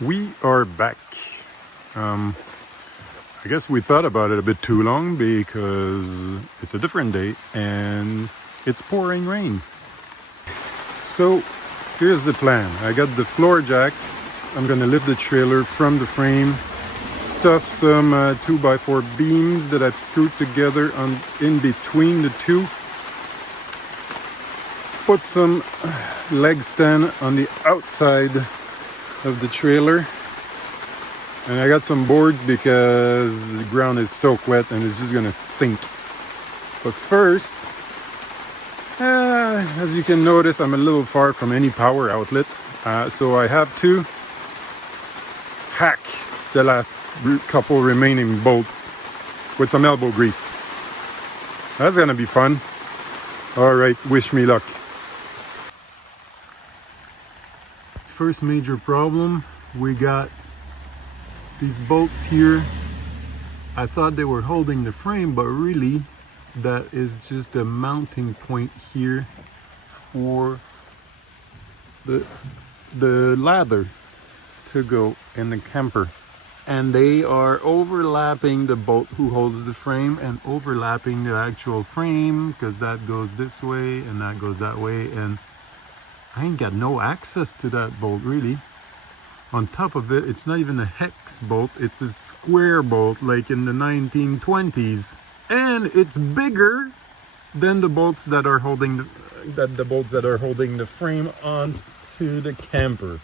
We are back. I guess we thought about it a bit too long because it's a different day and it's pouring rain. So here's the plan. I got the floor jack. I'm gonna lift the trailer from the frame, stuff some 2x4 beams that I've screwed together in between the two, put some leg stand on the outside of the trailer, and I got some boards because the ground is so wet and it's just gonna sink. But first, as you can notice, I'm a little far from any power outlet, so I have to hack the last couple remaining bolts with some elbow grease. That's gonna be fun. All right, wish me luck. First major problem, we got these bolts here. I thought they were holding the frame, but really that is just a mounting point here for the ladder to go in the camper, and they are overlapping the bolt who holds the frame and overlapping the actual frame, because that goes this way and that goes that way, and I ain't got no access to that bolt really. On top of it, it's not even a hex bolt, it's a square bolt like in the 1920s, and it's bigger than the bolts that are holding the frame onto the camper.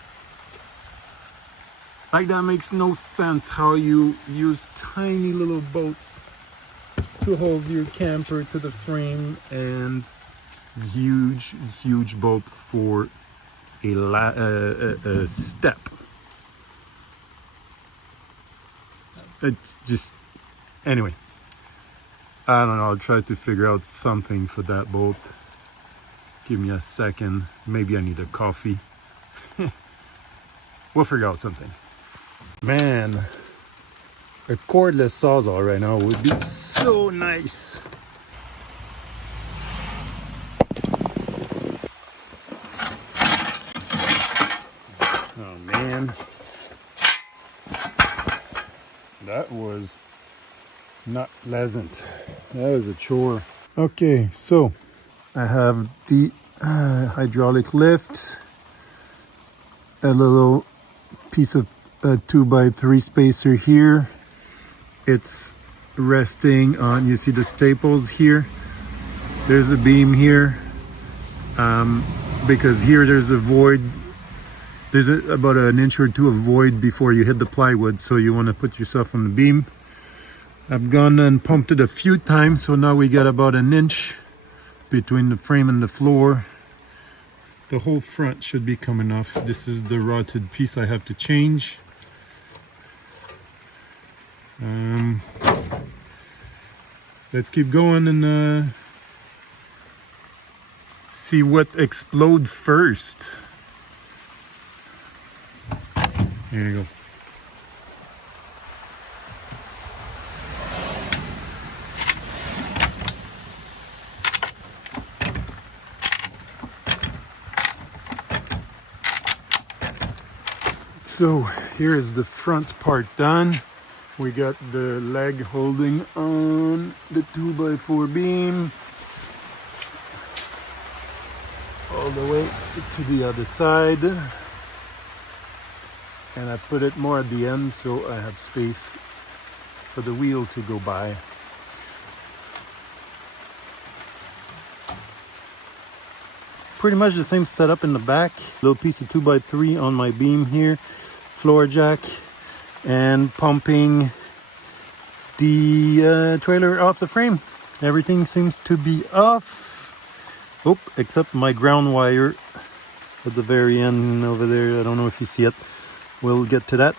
Like, that makes no sense how you use tiny little bolts to hold your camper to the frame and huge bolt for a step. It's just, anyway, I don't know, I'll try to figure out something for that bolt. Give me a second, maybe I need a coffee. We'll figure out something. Man, a cordless sawzall right now would be so nice. Oh man, that was not pleasant. That was a chore. Okay, so I have the hydraulic lift, a little piece of 2x3 spacer here. It's resting on, you see the staples here, there's a beam here, because here there's a void. There's about an inch or two of void before you hit the plywood, so you want to put yourself on the beam. I've gone and pumped it a few times, so now we got about an inch between the frame and the floor. The whole front should be coming off. This is the rotted piece I have to change. Let's keep going and see what explodes first. Here you go. So here is the front part done. We got the leg holding on the 2x4 beam all the way to the other side. And I put it more at the end so I have space for the wheel to go by. Pretty much the same setup in the back. Little piece of 2x3 on my beam here, floor jack, and pumping the trailer off the frame. Everything seems to be off. Oh, except my ground wire at the very end over there. I don't know if you see it. We'll get to that.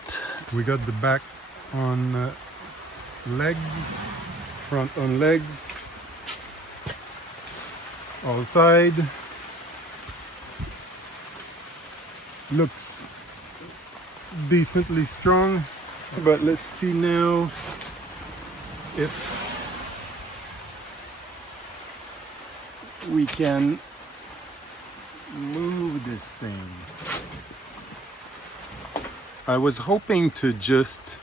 We got the back on legs, front on legs, all side. Looks decently strong, but let's see now if we can move this thing. I was hoping to just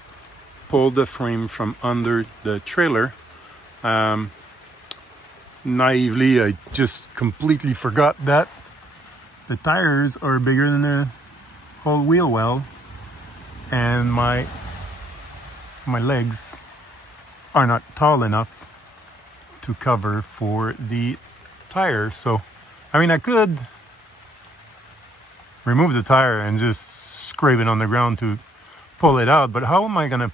pull the frame from under the trailer. Naively, I just completely forgot that the tires are bigger than the whole wheel well, and my legs are not tall enough to cover for the tire. So I mean, I could remove the tire and just scrape it on the ground to pull it out, but how am I gonna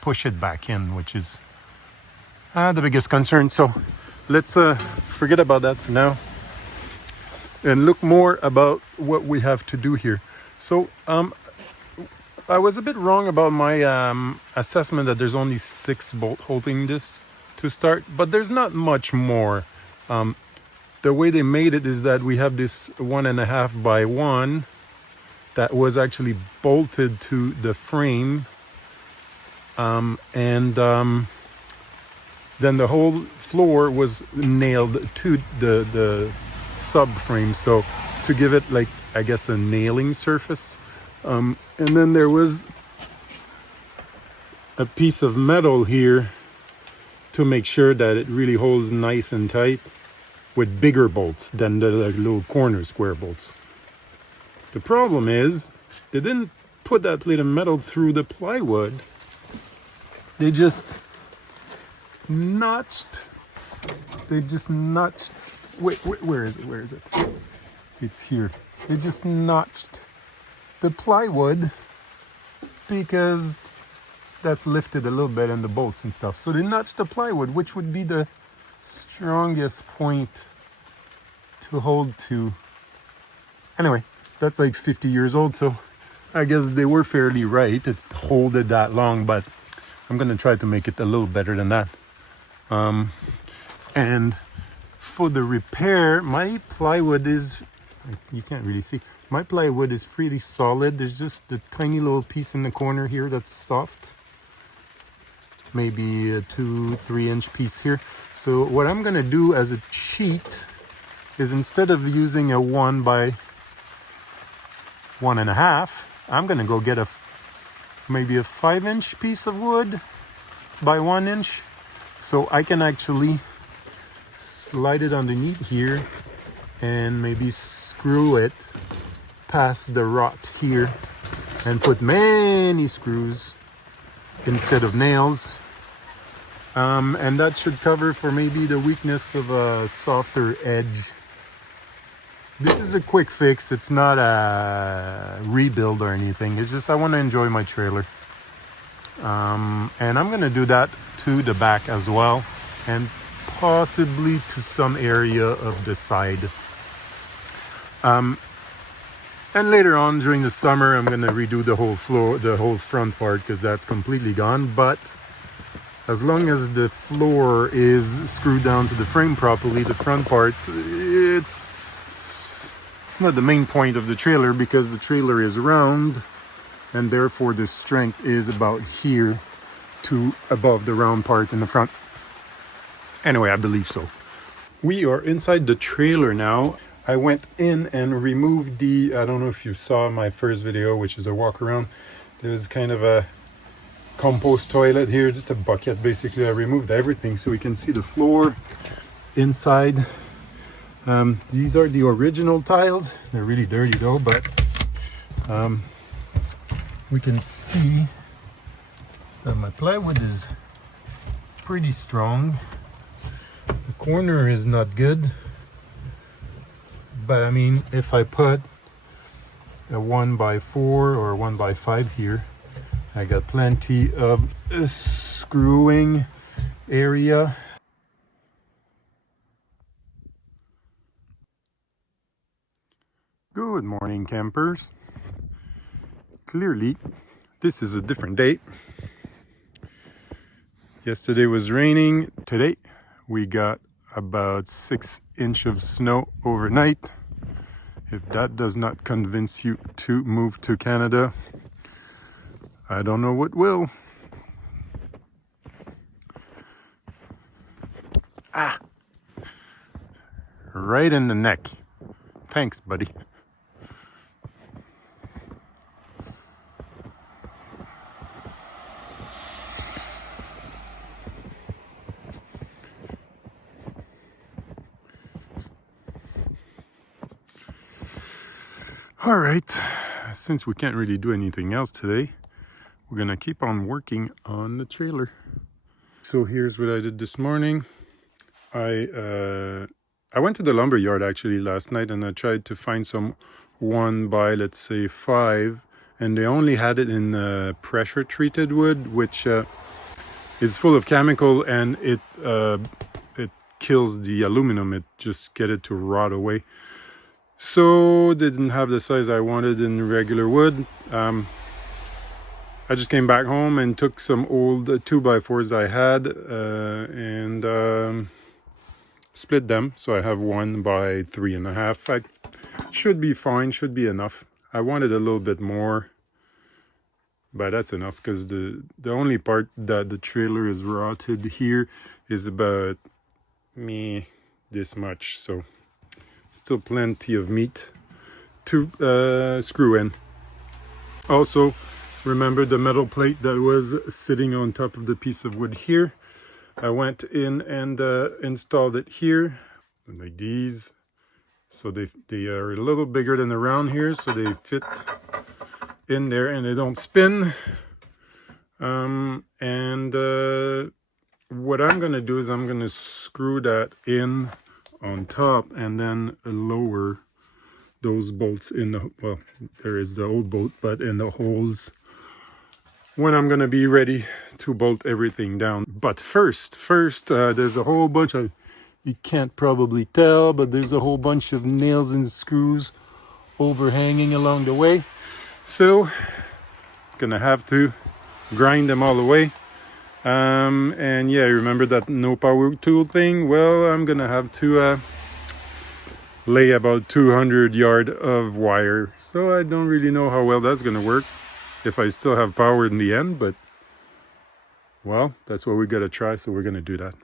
push it back in, which is the biggest concern. So let's forget about that for now and look more about what we have to do here. So I was a bit wrong about my assessment that there's only 6 bolts holding this to start, but there's not much more. The way they made it is that we have this 1.5 by 1 that was actually bolted to the frame, and then the whole floor was nailed to the subframe, so to give it, like, I guess, a nailing surface. And then there was a piece of metal here to make sure that it really holds nice and tight, with bigger bolts than the little corner square bolts. The problem is they didn't put that plate of metal through the plywood. They just notched. Wait, where is it? It's here. They just notched the plywood because that's lifted a little bit in the bolts and stuff. So they notched the plywood, which would be the strongest point to hold to. Anyway, that's like 50 years old, so I guess they were fairly right to hold it that long, but I'm gonna try to make it a little better than that. And for the repair, my plywood is, you can't really see, my plywood is pretty solid. There's just a tiny little piece in the corner here that's soft, maybe a 2-3 inch piece here. So what I'm gonna do as a cheat is, instead of using a 1 by 1.5, I'm gonna go get maybe a 5 inch piece of wood by 1 inch, so I can actually slide it underneath here and maybe screw it past the rot here and put many screws instead of nails. And that should cover for maybe the weakness of a softer edge. This is a quick fix. It's not a rebuild or anything. It's just I want to enjoy my trailer. And I'm going to do that to the back as well, and possibly to some area of the side. And later on during the summer, I'm going to redo the whole floor, the whole front part, because that's completely gone. But as long as the floor is screwed down to the frame properly, the front part, it's not the main point of the trailer, because the trailer is round, and therefore the strength is about here to above the round part in the front. Anyway, I believe so. We are inside the trailer now. I went in and removed the, I don't know if you saw my first video, which is a walk around. There's kind of a compost toilet here, just a bucket basically. I removed everything so we can see the floor inside. These are the original tiles. They're really dirty though, but we can see that my plywood is pretty strong. The corner is not good, but I mean, if I put a 1 by 4 or 1 by 5 here, I got plenty of screwing area. Good morning, campers. Clearly, this is a different day. Yesterday was raining. Today, we got about 6 inches of snow overnight. If that does not convince you to move to Canada, I don't know what will. Ah! Right in the neck. Thanks, buddy. All right, since we can't really do anything else today, we're gonna keep on working on the trailer. So here's what I did this morning. I went to the lumber yard actually last night, and I tried to find some 1 by, let's say, 5, and they only had it in pressure treated wood, which is full of chemical, and it kills the aluminum. It just get it to rot away. So they didn't have the size I wanted in regular wood. I just came back home and took some old 2x4s I had and split them. So I have 1 by 3.5. I should be fine, should be enough. I wanted a little bit more, but that's enough, because the only part that the trailer is rotted here is about this much. So still plenty of meat to screw in. Also, remember the metal plate that was sitting on top of the piece of wood here? I went in and installed it here, like these. So they are a little bigger than the round here, so they fit in there and they don't spin. What I'm gonna do is I'm gonna screw that in on top and then lower those bolts in the, well, there is the old bolt, but in the holes when I'm gonna be ready to bolt everything down. But first, there's a whole bunch of, you can't probably tell, but there's a whole bunch of nails and screws overhanging along the way. So, gonna have to grind them all the way. And yeah, remember that no power tool thing? Well, I'm gonna have to lay about 200 yard of wire. So I don't really know how well that's gonna work, if I still have power in the end, but well, that's what we gotta try, so we're gonna do that.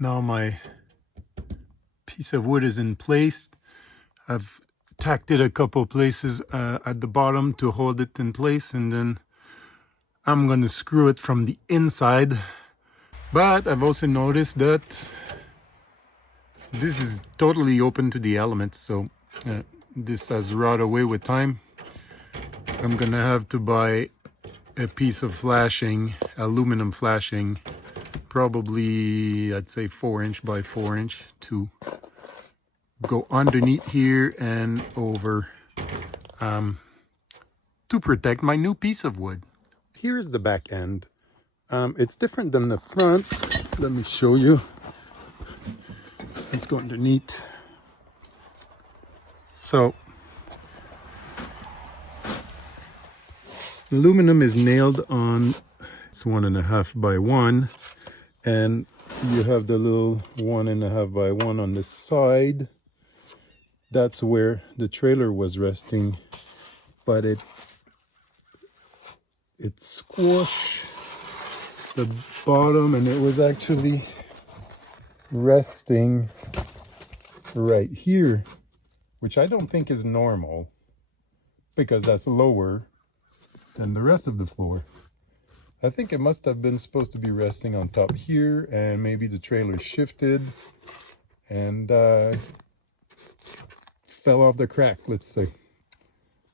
Now my piece of wood is in place. I've tacked it a couple places at the bottom to hold it in place, and then I'm gonna screw it from the inside. But I've also noticed that this is totally open to the elements, so this has rotted away with time. I'm gonna have to buy a piece of flashing, aluminum flashing, probably I'd say 4" by 4" to go underneath here and over to protect my new piece of wood. Here's the back end. It's different than the front. Let me show you. Let's go underneath. So aluminum is nailed on, it's 1.5 by 1, and you have the little 1.5 by 1 on the side. That's where the trailer was resting, but it squashed the bottom, and it was actually resting right here, which I don't think is normal, because that's lower than the rest of the floor. I think it must have been supposed to be resting on top here, and maybe the trailer shifted and fell off the crack, let's say.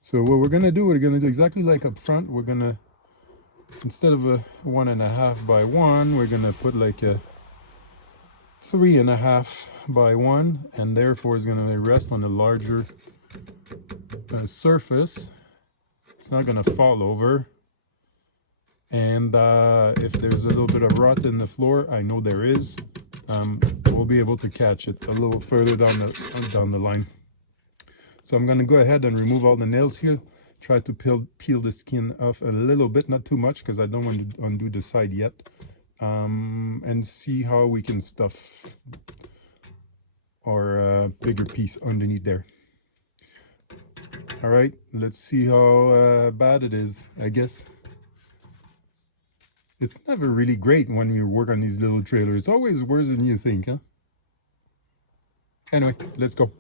So what we're gonna do exactly like up front. We're gonna, instead of a 1.5 by 1, we're gonna put like a 3.5 by 1, and therefore it's gonna rest on a larger surface. It's not gonna fall over. And if there's a little bit of rot in the floor, I know there is, we'll be able to catch it a little further down the line. So I'm gonna go ahead and remove all the nails here, try to peel the skin off a little bit, not too much, because I don't want to undo the side yet, and see how we can stuff our bigger piece underneath there. All right, let's see how bad it is, I guess. It's never really great when you work on these little trailers. It's always worse than you think, huh? Anyway, let's go.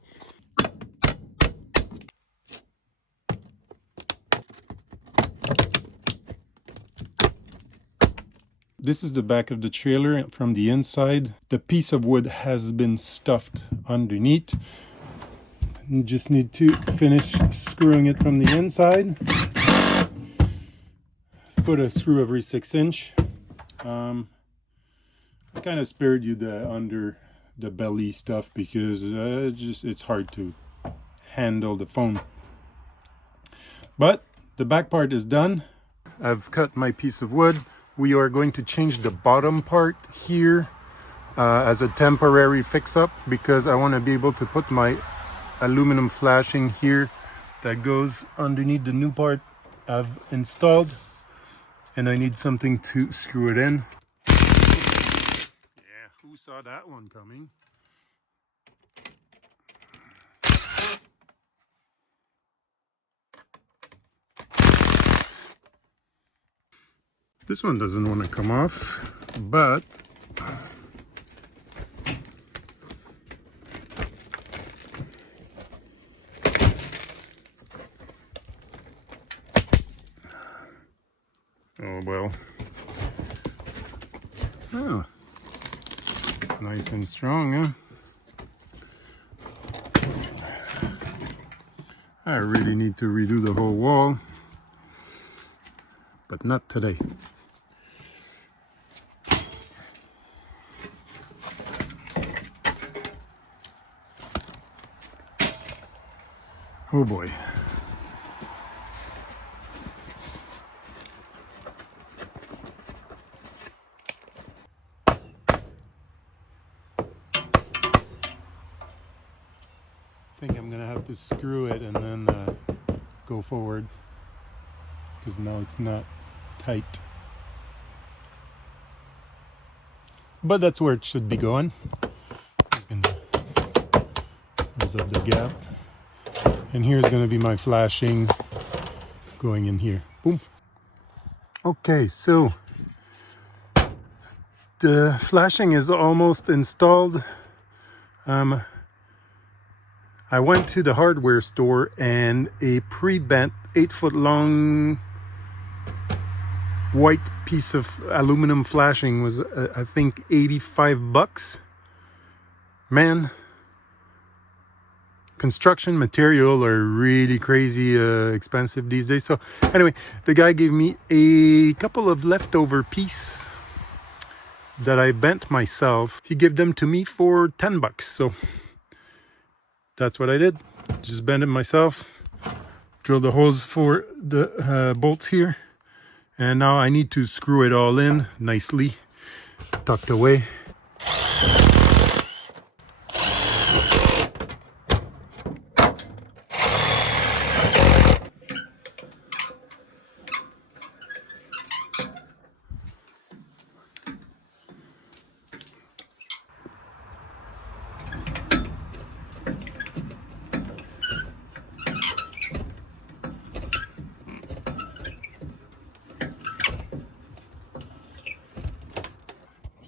This is the back of the trailer from the inside. The piece of wood has been stuffed underneath. You just need to finish screwing it from the inside. Put a screw every 6-inch. I kind of spared you the under the belly stuff because it's hard to handle the phone. But the back part is done. I've cut my piece of wood. We are going to change the bottom part here as a temporary fix-up because I want to be able to put my aluminum flashing here that goes underneath the new part I've installed, and I need something to screw it in. Yeah, who saw that one coming? This one doesn't want to come off, but oh well. Oh, nice and strong, huh? I really need to redo the whole wall, but not today. Oh boy. I think I'm gonna have to screw it and then go forward because now it's not tight. But that's where it should be going. Just gonna close up the gap. And here's going to be my flashing going in here. Boom. Okay, so the flashing is almost installed. I went to the hardware store and a pre-bent 8-foot long white piece of aluminum flashing was I think $85. Man, construction material are really crazy expensive these days. So anyway, the guy gave me a couple of leftover pieces that I bent myself. He gave them to me for $10. So that's what I did. Just bent it myself, drilled the holes for the bolts here, and now I need to screw it all in nicely, tucked away.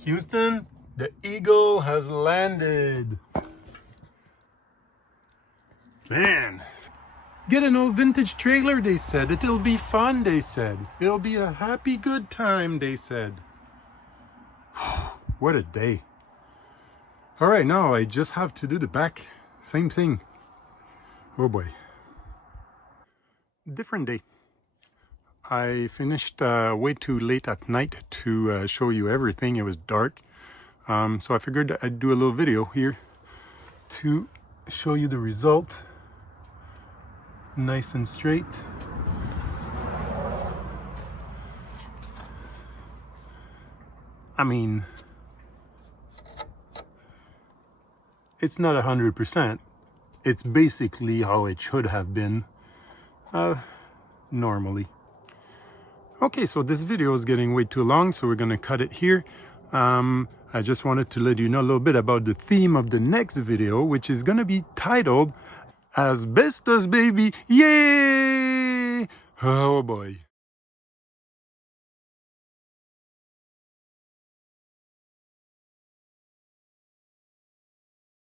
Houston, the Eagle has landed. Man, get an old vintage trailer, they said. It'll be fun, they said. It'll be a happy, good time, they said. What a day. All right, now I just have to do the back. Same thing. Oh boy. Different day. I finished way too late at night to show you everything. It was dark. So I figured I'd do a little video here to show you the result. Nice and straight. I mean, it's not 100%. It's basically how it should have been normally. Okay, so this video is getting way too long, so we're gonna cut it here. I just wanted to let you know a little bit about the theme of the next video, which is gonna be titled Asbestos Baby, yay! Oh boy.